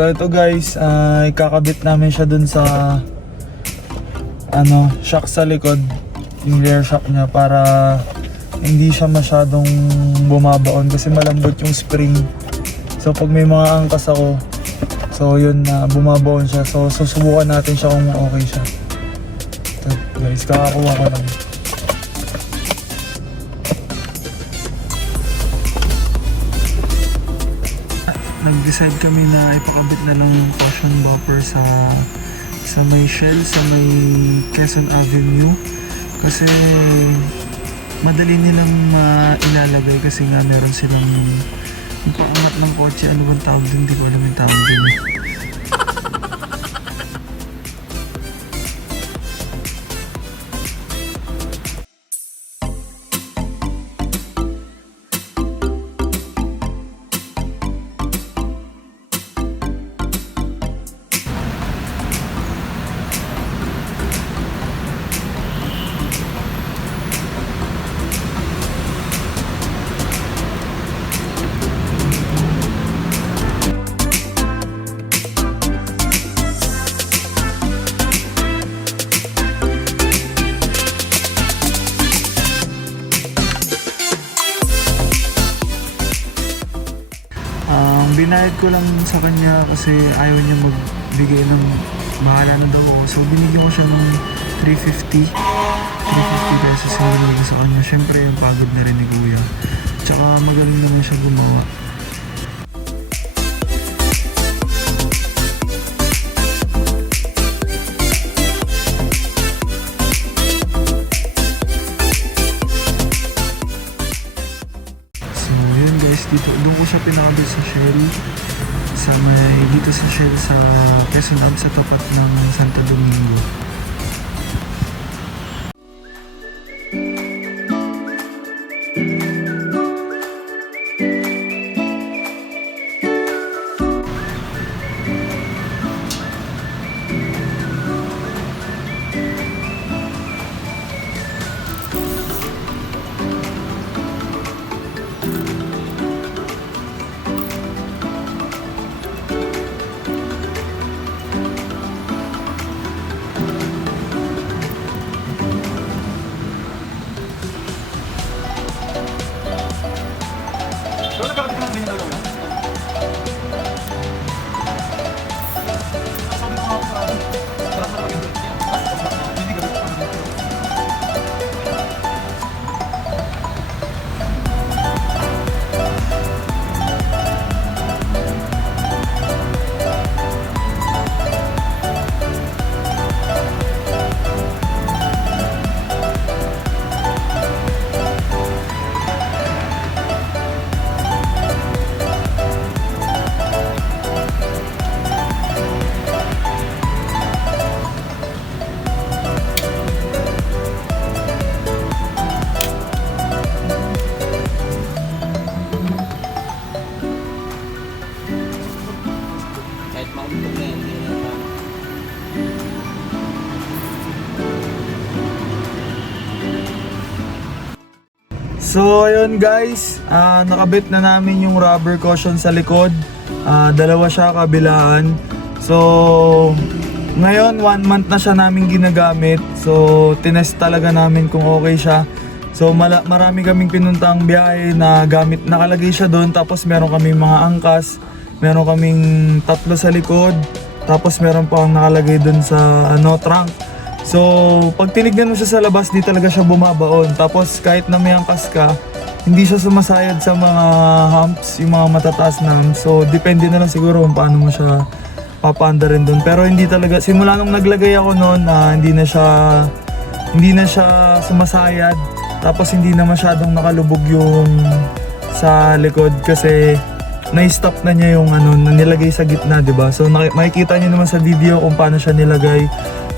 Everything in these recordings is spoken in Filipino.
So ito guys, ikakabit namin siya dun sa shock sa likod, yung rear shock niya, para hindi siya masyadong bumabaon kasi malambot yung spring. So pag may mga angkas ako, so yun na bumabaon siya. So susubukan natin siya kung okay siya. Ito guys, kakakuha ko lang. Nag-decide kami na ipakabit na lang yung caution bumper sa may shell, sa may Quezon Avenue, kasi madali nilang ilalagay kasi nga meron silang yung paangat ng kotse. Ano bang tawag dun? Hindi ko alam yung tawag dun. Binayad ko lang sa kanya kasi ayaw niya magbigay ng bahala na daw ako. So binigyan ko siya ng 350 pesos sa kanya. Siyempre yung pagod na rin ni Kuya. Tsaka magaling naman siya gumawa. Doon ko siya pinakabit sa shell dito sa shell sa Quezon sa tapat ng Santo Domingo. So ayun guys, nakabit na namin yung rubber cushion sa likod. Dalawa siya kabilaan. So ngayon 1 month na siya namin ginagamit. So tinest talaga namin kung okay siya. So marami kaming pinuntang biyahe na gamit, nakalagay siya doon. Tapos meron kaming mga angkas, meron kaming 3 sa likod, tapos meron pang nakalagay doon sa trunk. So pag tinignan mo siya sa labas, di talaga siya bumabaon. Tapos kahit na may angkas ka, hindi siya sumasayad sa mga humps, yung mga matataas na humps. So depende na lang siguro kung paano mo siya papaanda rin doon. Pero hindi talaga, simula nung naglagay ako noon, hindi na siya sumasayad. Tapos hindi na masyadong nakalubog yung sa likod kasi na-stop na niya yung na nilagay sa gitna, 'di ba? So makikita niyo naman sa video kung paano siya nilagay.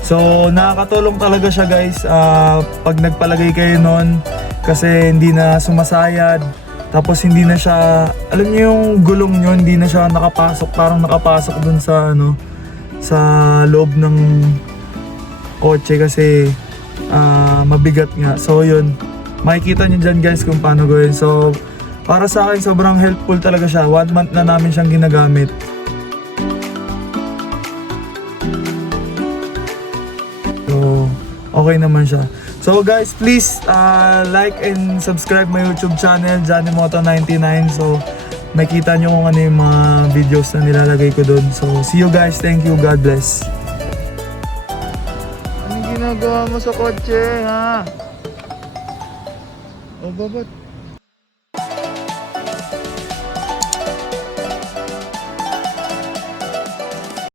So nakakatulong talaga siya guys pag nagpalagay kayo noon kasi hindi na sumasayad. Tapos hindi na siya, alam niyo yung gulong niyo, hindi na siya nakapasok, parang nakapasok dun sa sa loob ng kotse kasi mabigat nga. So yun, makikita niyo dyan guys kung paano gawin. So para sa akin sobrang helpful talaga siya. 1 month na namin siyang ginagamit. okay naman siya. So guys, please like and subscribe my YouTube channel, JohnnyMoto99. So makita nyo kung ano yung mga videos na nilalagay ko doon. So see you guys, thank you, God bless. Anong ginagawa mo sa kotse, ha? O babat?